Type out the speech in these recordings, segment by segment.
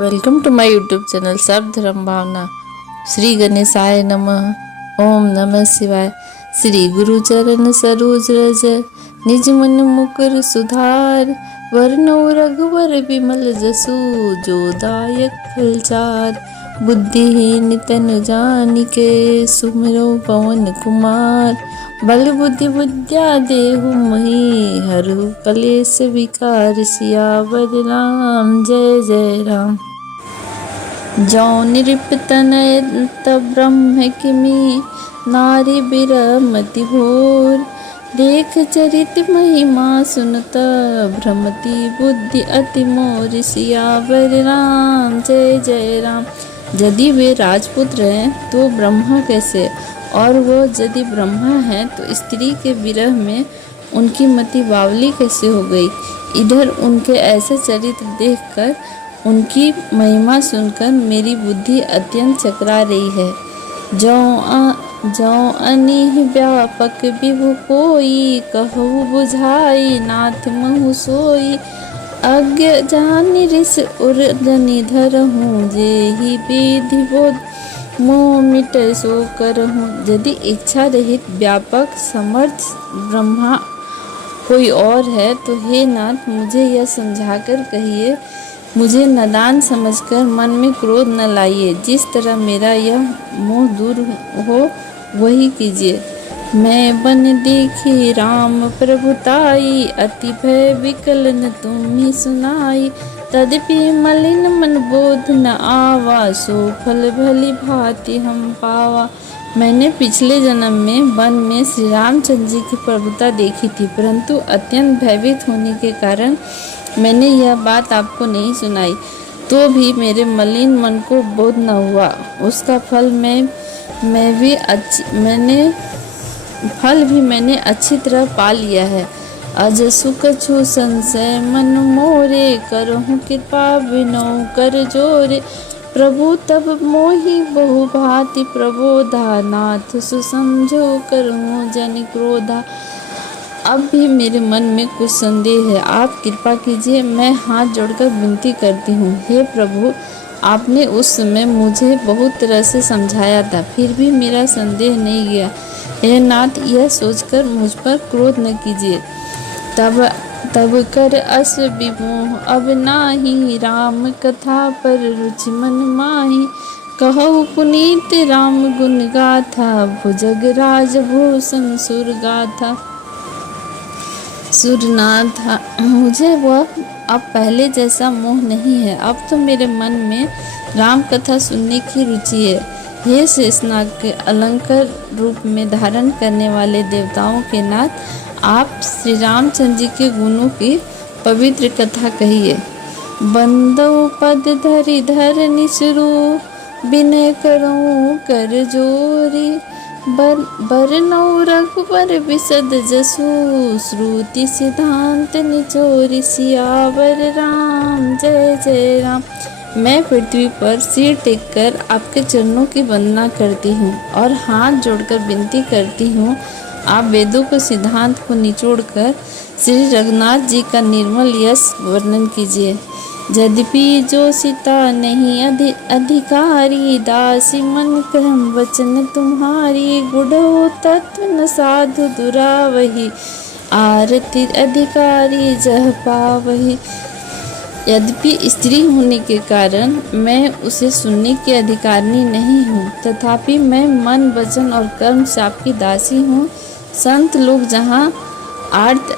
Welcome to my YouTube channel सर्व धर्म भावना। श्री गणेशाय नमः। ओम नमः शिवाय। श्री गुरु चरण सरोज रज निज मन मुकुर सुधार, वरनौ रघुवर विमल जसु, जो दायक फलचार। बुद्धिहीन तनु जानिके, सुमिरौ पवन कुमार। बल बुद्धि विद्या देहु मोहि, हरहु कलेश विकार। सियावर राम जय जय राम। जौ निरृपतनय तब ब्रह्म किमि, नारी बिरमति भोर। देख चरित महिमा सुनत, भ्रमति बुद्धि अति मोर। सियावर राम जय जय राम। यदि वे राजपुत्र हैं तो ब्रह्मा कैसे, और वो यदि ब्रह्मा हैं तो स्त्री के विरह में उनकी मति बावली कैसे हो गई। इधर उनके ऐसे चरित्र देखकर, उनकी महिमा सुनकर मेरी बुद्धि अत्यंत चकरा रही है। जौ अनिह व्यापक विभु कोई, कहु बुझाई नाथ महु सोई। अज्ञ जानि ऋष उर जनि धरहूँ, जेहि विधि बोध मोह मिट सो करहूँ। यदि इच्छा रहित व्यापक समर्थ ब्रह्मा कोई और है तो हे नाथ, मुझे यह समझाकर कहिए। मुझे नादान समझकर मन में क्रोध न लाइए। जिस तरह मेरा यह मोह दूर हो वही कीजिए। मैं बन देखी राम प्रभुताई, अति भय विकल न तुम्ही सुनाई। तदपि मलिन मन बोध न आवा, सो फल भली भांति हम पावा। मैंने पिछले जन्म में वन में श्री रामचंद्र जी की प्रभुता देखी थी, परंतु अत्यंत भयभीत होने के कारण मैंने यह बात आपको नहीं सुनाई। तो भी मेरे मलिन मन को बोध न हुआ। उसका फल मैंने अच्छी तरह पा लिया है। अज सुख छु संशय मन मोरे, करहु कृपा बिनौ कर जोरे। प्रभु तब मोहि बहु भांति प्रबोधा, नाथ सुसमझो करहु जन क्रोधा। अब भी मेरे मन में कुछ संदेह है, आप कृपा कीजिए। मैं हाथ जोड़कर विनती करती हूँ, हे प्रभु, आपने उस समय मुझे बहुत तरह से समझाया था, फिर भी मेरा संदेह नहीं गया। हे नाथ, यह सोचकर मुझ पर क्रोध न कीजिए। तब कर अस विमोह अब नाही, राम कथा पर रुचि मन माही। कहु पुनीत राम गुण गाथा, भुजग राज भूषण सुर गाथा। सुरनाथ, मुझे वह अब पहले जैसा मोह नहीं है। अब तो मेरे मन में राम कथा सुनने की रुचि है। हे शेषनाग के अलंकार रूप में धारण करने वाले देवताओं के नाथ, आप श्री रामचंद्र जी के गुणों की पवित्र कथा कहिए। बंदो पद धरि धर निसरू, बिनय करऊं कर जोरी। बरनौ रघुबर विशद जसु, श्रुति सिद्धांत निचोरी। सियावर राम जय जय राम। मैं पृथ्वी पर सिर टेककर आपके चरणों की वंदना करती हूँ और हाथ जोड़कर विनती करती हूँ, आप वेदों के सिद्धांत को निचोड़कर श्री रघुनाथ जी का निर्मल यश वर्णन कीजिए। यद्यपि जो सीता नहीं अधिकारी, दासी मन क्रम वचन तुम्हारी। गुढ़ो तत्व न साधु दुरावही, आरती अधिकारी जह पावही। यद्यपि स्त्री होने के कारण मैं उसे सुनने की अधिकारिणी नहीं हूँ, तथापि मैं मन वचन और कर्म से आपकी दासी हूँ। संत लोग जहाँ आर्त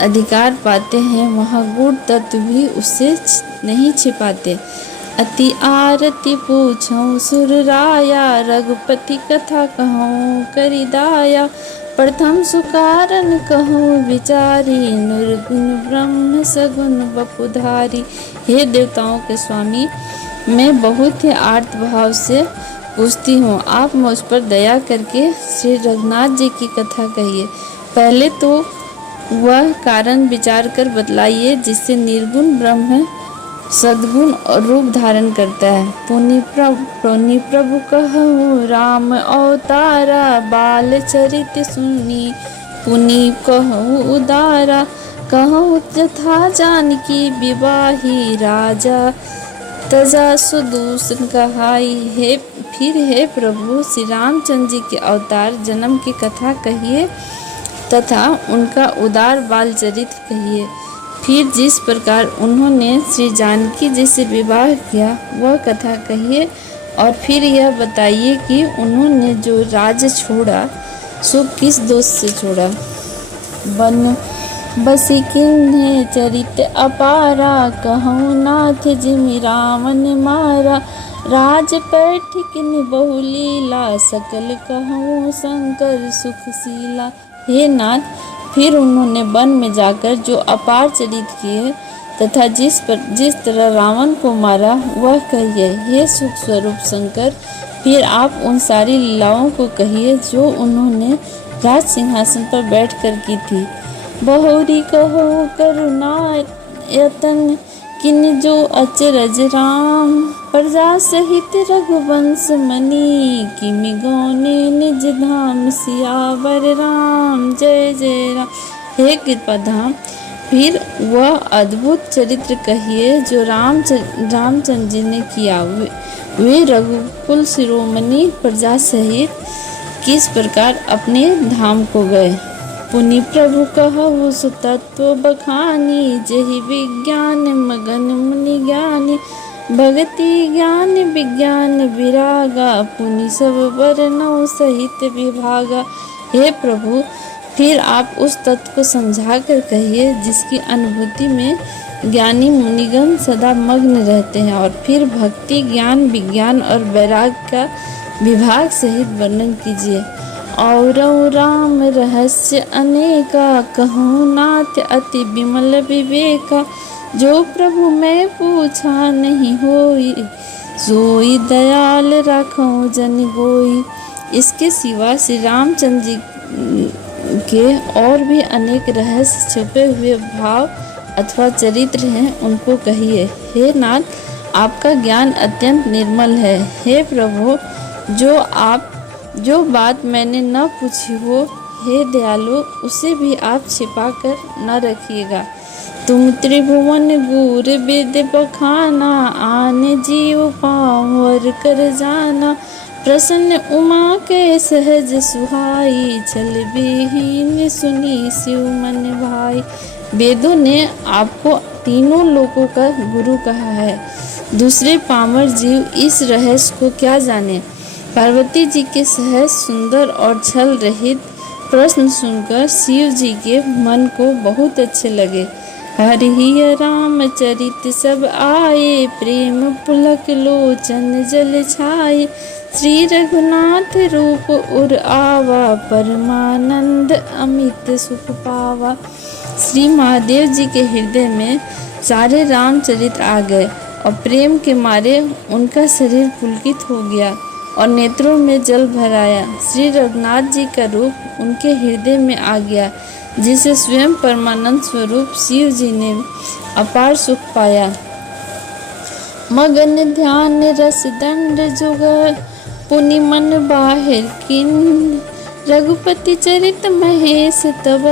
अधिकार पाते हैं, वहाँ गुण तत्व भी उससे नहीं छिपाते। अति आरती पूछऊं सुर राया, रघुपति कथा कहूँ करि दाया। प्रथम सुकारण कहूँ विचारी, निर्गुण ब्रह्म सगुण वपुधारी। हे देवताओं के स्वामी, मैं बहुत ही आर्त भाव से पूछती हूँ, आप मुझ पर दया करके श्री रघुनाथ जी की कथा कहिए। पहले तो वह कारण विचार कर बतलाइए जिससे निर्गुण ब्रह्म सद्गुण और रूप धारण करता है। पुनि प्रभु कहूँ राम अवतारा, बाल चरित सुनी पुनि कहूँ उदारा। कहूँ यथा जानकी विवाही, राजा तजा सुदूषण कहाई। है फिर हे प्रभु श्री रामचंद्र जी के अवतार जन्म की कथा कहिए तथा उनका उदार बाल चरित्र कहिए। फिर जिस प्रकार उन्होंने श्री जानकी जी से विवाह किया वह कथा कहिए। और फिर यह बताइए कि उन्होंने जो राज्य छोड़ा सो किस दोष से छोड़ा। बन बसी किन्हे चरित अपारा, कहूँ नाथ जिमि रावण मारा। राज पैठिकिन बहु लीला, सकल कहूँ शंकर सुखशीला। हे नाथ, फिर उन्होंने वन में जाकर जो अपार चरित किए तथा जिस तरह रावण को मारा वह कहिए। हे सुख स्वरूप शंकर, फिर आप उन सारी लीलाओं को कहिए जो उन्होंने राज सिंहासन पर बैठकर की थी। बहुरी कहो करुणा यतन, किन जो अचरज राम। प्रजा सहित रघुवंश मणि, किमि गौने निज धाम। सियावर राम जय जय राम। हे कृपाधाम, फिर वह अद्भुत चरित्र कहिए जो रामचंद्र जी ने किया। वे रघुकुल शिरोमणि प्रजा सहित किस प्रकार अपने धाम को गए। पुनि प्रभु कहु सुतत्व बखानी, जहि विज्ञान मगन मुनि ज्ञानी। भगति ज्ञान विज्ञान विरागा, पुनि सब वर्णों सहित विभागा। हे प्रभु, फिर आप उस तत्व को समझा कर कहिए जिसकी अनुभूति में ज्ञानी मुनिगण सदा मग्न रहते हैं। और फिर भक्ति ज्ञान विज्ञान और वैराग्य का विभाग सहित वर्णन कीजिए। और राम रहस्य अनेका, कहूँ नाथ अति विमल विवेका। जो प्रभु मैं पूछा नहीं होई, सोई दयाल राखो जन गोई। इसके सिवा श्री रामचंद्र जी के और भी अनेक रहस्य छुपे हुए भाव अथवा चरित्र हैं, उनको कहिए। हे नाथ, आपका ज्ञान अत्यंत निर्मल है। हे प्रभु, जो बात मैंने न पूछी हो, हे दयालु, उसे भी आप छिपा कर न रखिएगा। तुम त्रिभुवन गुर वेद बखाना, आने जीव पावर कर जाना। प्रसन्न उमा के सहज सुहाई, छल विहीन सुनी शिव मन भाई। वेदों ने आपको तीनों लोकों का गुरु कहा है। दूसरे पामर जीव इस रहस्य को क्या जाने। पार्वती जी के सहज सुंदर और छल रहित प्रश्न सुनकर शिव जी के मन को बहुत अच्छे लगे। हरि राम चरित सब आए, प्रेम पुलक लोचन जल छाए। श्री रघुनाथ रूप उर आवा, परमानंद अमित सुख पावा। श्री महादेव जी के हृदय में सारे रामचरित आ गए और प्रेम के मारे उनका शरीर पुलकित हो गया और नेत्रों में जल भर आया। श्री रघुनाथ जी का रूप उनके हृदय में आ गया, जिसे स्वयं परमानंद स्वरूप शिव जी ने अपार सुख पाया। मगन ध्यान रस दंड जुग, पुनि मन बाहिर किन। रघुपति चरित महेश तब,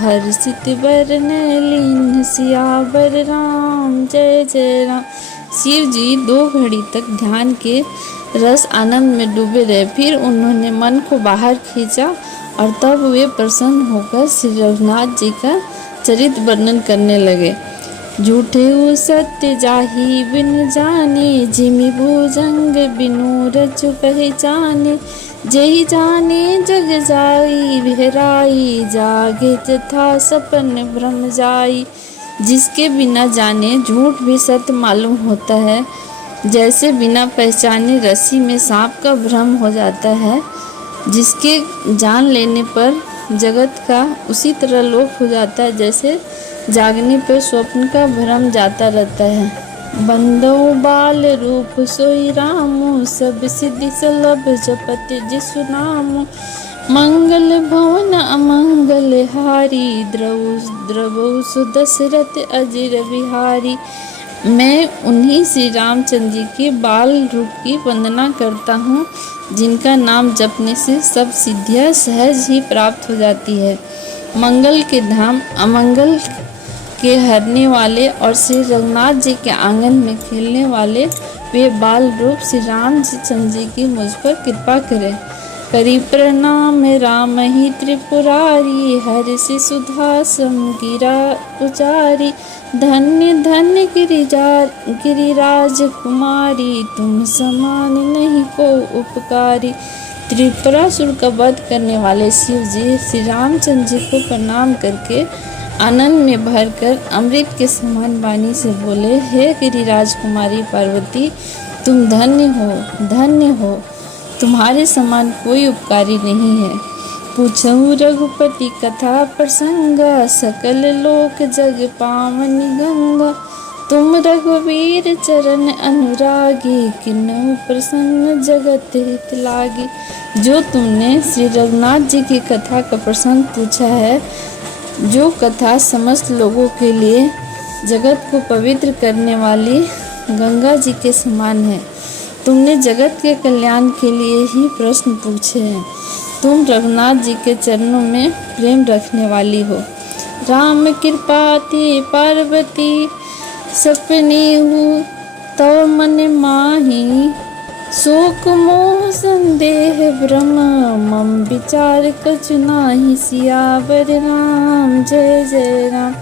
हर्षित बरन लीन। सियावर राम जय जय राम। शिव जी 2 घड़ी तक ध्यान के रस आनंद में डूबे रहे। फिर उन्होंने मन को बाहर खींचा और तब वे प्रसन्न होकर श्री रघुनाथ जी का चरित्र वर्णन करने लगे। झूठे सत्य जाहि बिन जाने, जिमि भुजंग बिनु रचु पहचाने। जय जाने जग जाई बहराई, जागे तथा सपन भ्रम जाई। जिसके बिना जाने झूठ भी सत्य मालूम होता है, जैसे बिना पहचाने रस्सी में सांप का भ्रम हो जाता है। जिसके जान लेने पर जगत का उसी तरह लोप हो जाता है, जैसे जागने पर स्वप्न का भ्रम जाता रहता है। बंदो बाल रूप सोई रामो, सब सिद्धि सुलभ जपत जिसु नामो। मंगल भवन अमंगल हारी, द्रवौ सुदशरथ अजिर बिहारी। मैं उन्हीं श्री रामचंद्र जी के बाल रूप की वंदना करता हूँ, जिनका नाम जपने से सब सिद्धियाँ सहज ही प्राप्त हो जाती है। मंगल के धाम अमंगल के हरने वाले और श्री रघुनाथ जी के आंगन में खेलने वाले वे बाल रूप श्री रामचंद्र जी की मुझ पर कृपा करें। करी प्रणाम राम ही त्रिपुरारी, हर्षि सुधा समगिरा उचारी। धन्य धन्य गिरिराज कुमारी, तुम समान नहीं को उपकारी। त्रिपुरासुर का वध करने वाले शिव जी श्री रामचंद्र जी को प्रणाम करके आनंद में भरकर अमृत के समान वाणी से बोले, हे गिरिराज कुमारी पार्वती, तुम धन्य हो, तुम्हारे समान कोई उपकारी नहीं है। पूछऊँ रघुपति कथा प्रसंग, सकल लोक जग पावनी गंगा। तुम रघुवीर चरण अनुरागी, किन्हु प्रसन्न जगत हित लागी। जो तुमने श्री रघुनाथ जी की कथा का प्रसंग पूछा है, जो कथा समस्त लोगों के लिए जगत को पवित्र करने वाली गंगा जी के समान है। तुमने जगत के कल्याण के लिए ही प्रश्न पूछे हैं। तुम रघुनाथ जी के चरणों में प्रेम रखने वाली हो। राम कृपाति पार्वती सपने हूँ तव मन माही, शोक मोह संदेह भ्रम मम विचार कछु नाही। सियावर राम जय जय राम।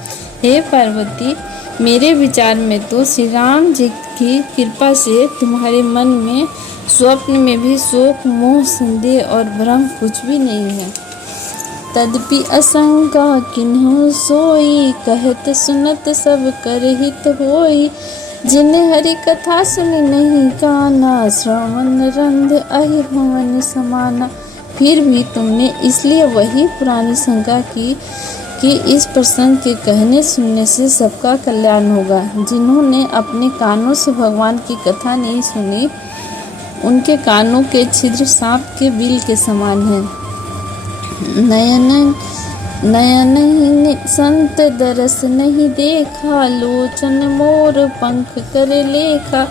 हे पार्वती, मेरे विचार में तो श्री राम जी की कृपा से तुम्हारे मन में स्वप्न में भी शोक मोह संदेह और भ्रम कुछ भी नहीं है। तदपि असंका किन्हु सोई, कहत सुनत सब कर हित होई। जिन्हें हरि कथा सुनी नहीं काना, श्रवण रंध अहि भवन समाना। फिर भी तुमने इसलिए वही पुरानी शंका की कि इस प्रसंग के कहने सुनने से सबका कल्याण होगा। जिन्होंने अपने कानों से भगवान की कथा नहीं सुनी, उनके कानों के छिद्र सांप के बिल के समान हैं। नयन संत दरस नहीं देखा, लोचन मोर पंख कर लेखा।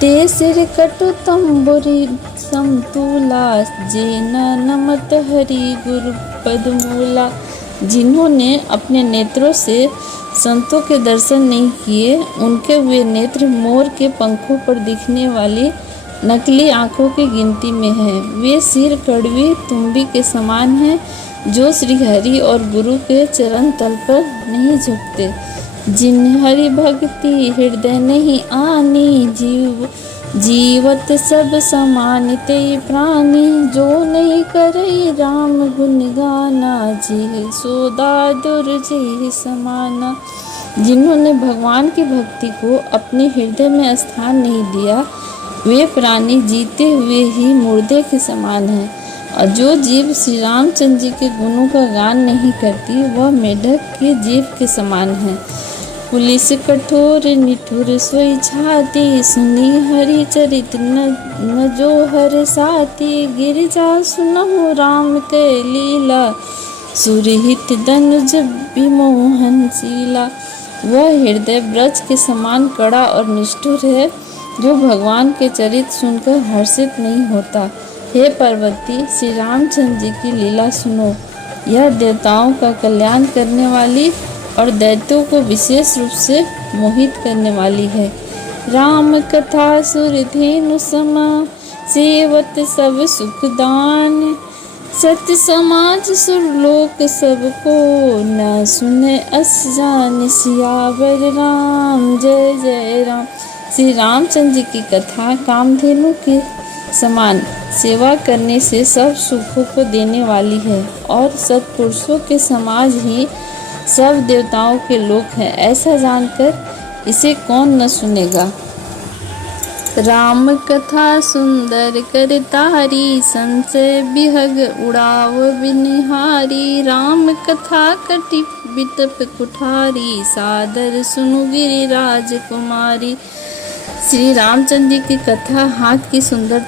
ते सिर कटु तंबुरी समतूला, जेन नमत हरि गुरु पदमूला। जिन्होंने अपने नेत्रों से संतों के दर्शन नहीं किए, उनके हुए नेत्र मोर के पंखों पर दिखने वाली नकली आँखों की गिनती में है। वे सिर कड़वी तुम्बी के समान हैं, जो श्री हरि और गुरु के चरण तल पर नहीं झुकते। जिन हरि भक्ति हृदय नहीं आनी, जीवत सब समान ते प्राणी। जो नहीं करे राम गुण गाना, जी सोदा दुर्जी समाना। जिन्होंने भगवान की भक्ति को अपने हृदय में स्थान नहीं दिया, वे प्राणी जीते हुए ही मुर्दे के समान हैं। और जो जीव श्री रामचंद्र जी के गुणों का गान नहीं करती, वह मेढक के जीव के समान है। पुलिस कठोर निठुर सोई छाती, सुनी हरि चरित न जो हर साथी। गिरिजा सुनहु राम के लीला, सुरहित दनुज विमोहन शीला। वह हृदय ब्रज के समान कड़ा और निष्ठुर है, जो भगवान के चरित सुनकर हर्षित नहीं होता। हे पार्वती, श्री रामचंद्र जी की लीला सुनो। यह देवताओं का कल्याण करने वाली और दैत्यों को विशेष रूप से मोहित करने वाली है। राम कथा सुरधेनु समा, सेवत सब सुखदान। सत्य समाज सुरलोक सबको, न सुने अस जान। सियावर राम जय जय राम। श्री रामचंद्र जी की कथा कामधेनु के समान सेवा करने से सब सुखों को देने वाली है, और सत्पुरुषों के समाज ही सब देवताओं के लोक हैं। ऐसा जानकर इसे कौन न सुनेगा। राम कथा सुंदर कर तारी, संशय बिहग उड़ाव बिनिहारी। राम कथा कटि बिटप कुठारी, सादर सुनु गिरिराज कुमारी। श्री रामचंद्र जी की कथा हाथ की सुंदर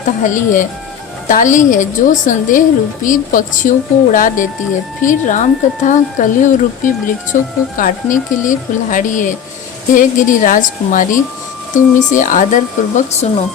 ताली है जो संदेह रूपी पक्षियों को उड़ा देती है। फिर राम कथा कलयुग रूपी वृक्षों को काटने के लिए कुल्हाड़ी है। हे गिरिराज कुमारी, तुम इसे आदर पूर्वक सुनो।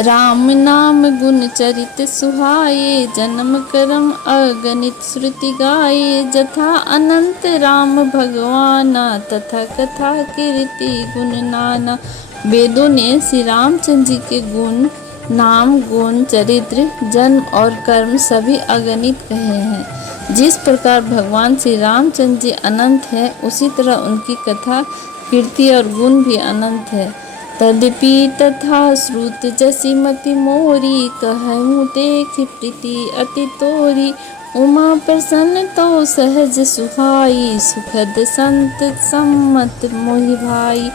राम नाम गुण चरित सुहाए, जन्म करम अगणित श्रुति गाए। जथा अनंत राम भगवाना, तथा कथा कीर्ति गुण नाना। वेदों ने श्री रामचंद्र जी के गुण, नाम, गुण, चरित्र, जन्म और कर्म सभी अगणित कहे हैं। जिस प्रकार भगवान श्री रामचंद्र जी अनंत है, उसी तरह उनकी कथा, कीर्ति और गुण भी अनंत है। तदपि तथा श्रुत जसी मति मोरी, कहूँ देख प्रीति अति तोरी। उमा प्रसन्न तो सहज सुहाई, सुखद संत सम्मत मोहि भाई।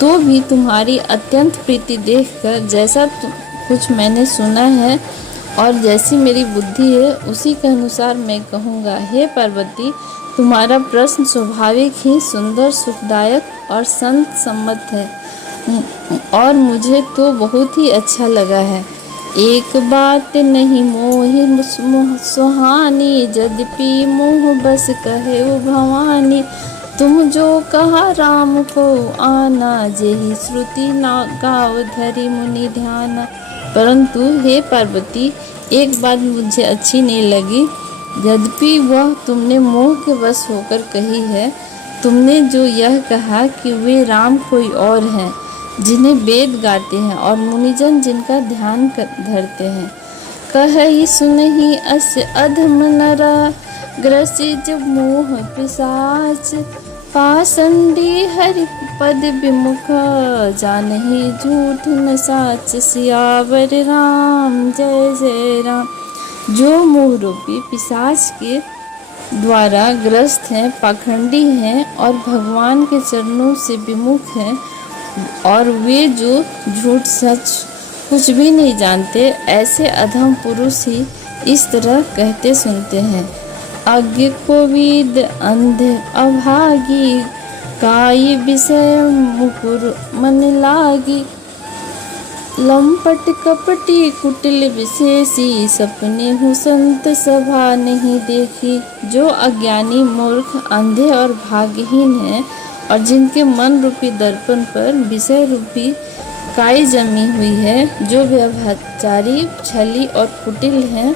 तो भी तुम्हारी अत्यंत प्रीति देखकर जैसा कुछ मैंने सुना है और जैसी मेरी बुद्धि है, उसी के अनुसार मैं कहूँगा। हे पार्वती, तुम्हारा प्रश्न स्वाभाविक ही सुंदर, सुखदायक और संत सम्मत है और मुझे तो बहुत ही अच्छा लगा है। एक बात नहीं मोहि सुहानी, यद्यपि मोह बस कहे भवानी। तुम जो कहा राम को आना, जेहि श्रुति ना गाव धरि मुनि ध्याना। परंतु हे पार्वती, एक बात मुझे अच्छी नहीं लगी, यद्यपि वह तुमने मोह के वश होकर कही है। तुमने जो यह कहा कि वे राम कोई और हैं, जिन्हें वेद गाते हैं और मुनिजन जिनका ध्यान धरते हैं। कहि सुनहि अस अधम नरा, ग्रसित मोह पिशाच। पाषंडी हरि पद विमुख, जानहि झूठ न साच। सियावर राम जय जय राम। जो मोह रूपी पिशाच के द्वारा ग्रस्त हैं, पाखंडी हैं और भगवान के चरणों से विमुख हैं, और वे जो झूठ सच कुछ भी नहीं जानते, ऐसे अधम पुरुष ही इस तरह कहते सुनते हैं। अज्ञ कोविद अंधे अभागी, काय विषय मुकुर मन लागी। लंपट कपटी कुटिल विशेषी, सपने हूँ संत सभा नहीं देखी। जो अज्ञानी, मूर्ख, अंधे और भाग्यहीन हैं और जिनके मन रूपी दर्पण पर विषय रूपी काई जमी हुई है, जो व्यभिचारी, छली और कुटिल हैं,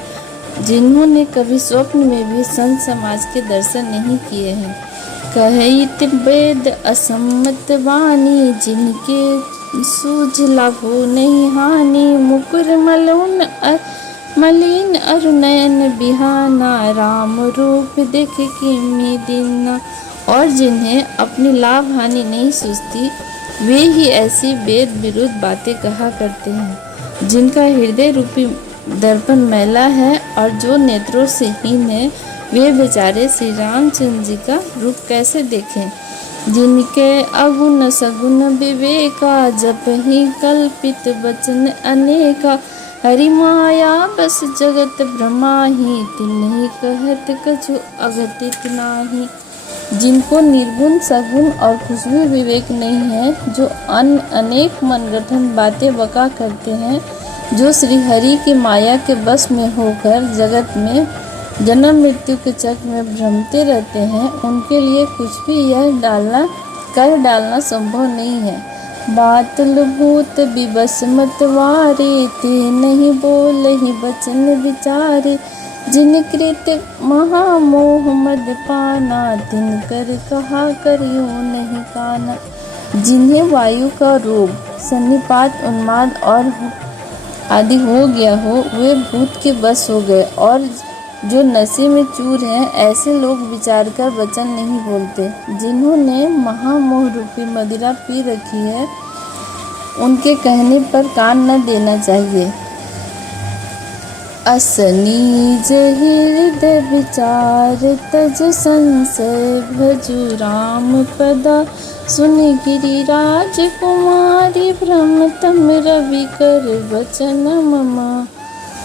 जिन्होंने कभी स्वप्न में भी संत समाज के दर्शन नहीं किए हैं। कहित वेद असम्मत वाणी, जिनके सूझ लाभो नहीं हानि। मुकुर मलिन अरुनयन बिहाना, राम रूप देख किमि दीना। और जिन्हें अपनी लाभ हानि नहीं सूझती, वे ही ऐसी वेद विरुद्ध बातें कहा करते हैं। जिनका हृदय रूपी दर्पण मैला है और जो नेत्रों से हीन है, वे बेचारे श्री रामचंद्र जी का रूप कैसे देखें। जिनके अगुण सगुण विवेका, जप ही कल्पित वचन अनेका। हरि माया बस जगत भ्रमाहि, तिन्हि कहत कछु अघटित नाही। जिनको निर्गुण, सगुण और खुशबू विवेक नहीं है, जो अनेक मनगठन बातें बका करते हैं, जो श्री हरि की माया के बस में होकर जगत में जन्म मृत्यु के चक्र में भ्रमते रहते हैं, उनके लिए कुछ भी यह कर डालना संभव नहीं है। बातल भूत विबस मत वारे, ते नहीं बोलहि वचन विचारे। जिन कृत महामोह मद पाना, तिन कर कहा करियो नहीं काना। जिन्हें वायु का रोग, सन्निपात, उन्माद और आदि हो गया हो, वे भूत के बस हो गए। और जो नशे में चूर हैं, ऐसे लोग विचार कर वचन नहीं बोलते। जिन्होंने महामोह रूपी मदिरा पी रखी है, उनके कहने पर कान न देना चाहिए। असनीज हृदय विचार, तज संशय भजु राम पदा। सुन गिरिराज कुमारी, भ्रम तम रवि कर वचन ममा।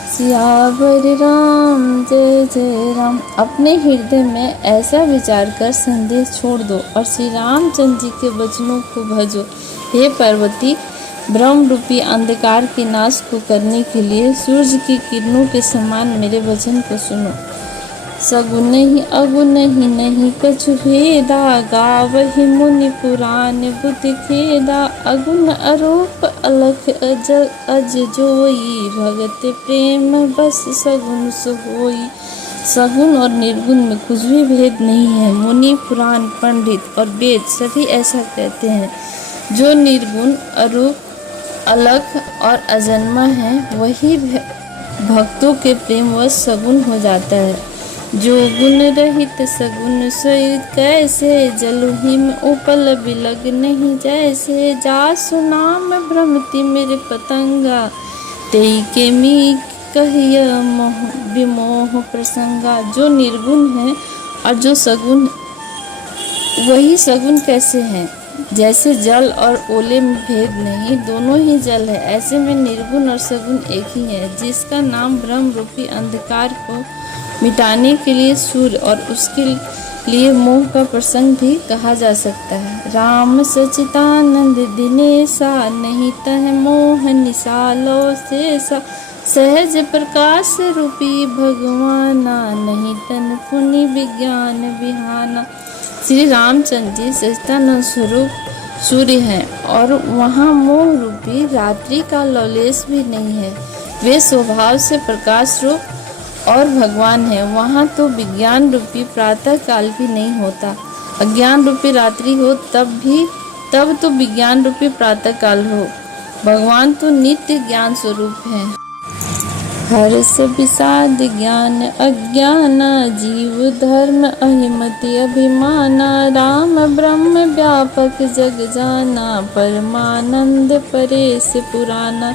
सियावर राम जय जय राम। अपने हृदय में ऐसा विचार कर संदेह छोड़ दो और श्री रामचंद्र जी के वचनों को भजो। हे पार्वती, ब्रह्म रूपी अंधकार के नाश को करने के लिए सूर्य की किरणों के समान मेरे वचन को सुनो। सगुन ही अगुन ही नहीं कछु भेदा, गावहि मुनि पुराण बुद्धि खेदा। अगुन अरूप अलख अज जोई, भगत प्रेम बस सगुन सोई। सगुन और निर्गुण में कुछ भी भेद नहीं है। मुनि, पुराण, पंडित और वेद सभी ऐसा कहते हैं। जो निर्गुण, अरूप, अलख और अजन्मा है, वही भक्तों के प्रेम वश सगुन हो जाता है। जो गुण रहित सगुन सोई, कैसे जलुहि में उपल बिलग नहीं जैसे। जासु नाम भ्रमति मेरे पतंगा, तेई के मी कहिय विमोह प्रसंगा। जो निर्गुण है और जो सगुण, वही सगुन कैसे हैं। जैसे जल और ओले में भेद नहीं, दोनों ही जल है, ऐसे में निर्गुण और सगुन एक ही है। जिसका नाम ब्रह्म रूपी अंधकार को मिटाने के लिए सूर्य और उसके लिए मोह का प्रसंग भी कहा जा सकता है। राम सचितानंद दिनेसा, नहीं तह मोह निसालो शेषा। सहज प्रकाश रूपी भगवाना, नहीं तन पुनि विज्ञान बिहाना। श्री रामचंद्र जी सच्चिदानंद स्वरूप सूर्य हैं और वहाँ मोह रूपी रात्रि का लौलेश भी नहीं है। वे स्वभाव से प्रकाश रूप और भगवान है। वहाँ तो विज्ञान रूपी प्रातः काल भी नहीं होता। अज्ञान रूपी रात्रि हो तब तो विज्ञान रूपी प्रातः काल हो। भगवान तो नित्य ज्ञान स्वरूप है। हर्ष विषाद ज्ञान अज्ञाना, जीव धर्म अहिमति अभिमाना। राम ब्रह्म व्यापक जग जाना, परमानंद परेश पुराना।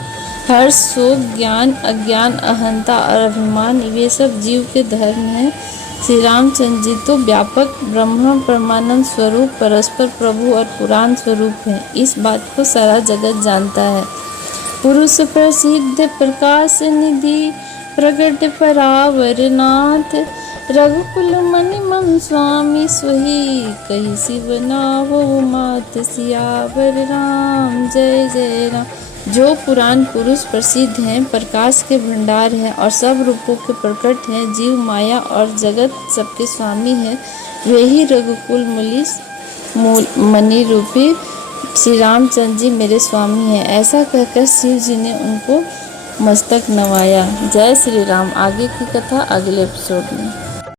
हर्ष, शोक, ज्ञान, अज्ञान, अहंता और अभिमान, ये सब जीव के धर्म हैं। श्री रामचंद्र जी तो व्यापक ब्रह्म परमानंद स्वरूप, परस्पर प्रभु और पुराण स्वरूप हैं। इस बात को सारा जगत जानता है। पुरुष प्रसिद्ध प्रकाश निधि, प्रगट परावर नाथ। रघुकुल मनि मम स्वामी, सोही कही शिव नावो मात। सियावर राम जय जय राम। जो पुराण पुरुष प्रसिद्ध हैं, प्रकाश के भंडार हैं और सब रूपों के प्रकट हैं, जीव माया और जगत सबके स्वामी हैं, वे ही रघुकुल मणि रूपी श्री रामचंद्र जी मेरे स्वामी हैं। ऐसा कहकर शिव जी ने उनको मस्तक नवाया। जय श्री राम। आगे की कथा अगले एपिसोड में।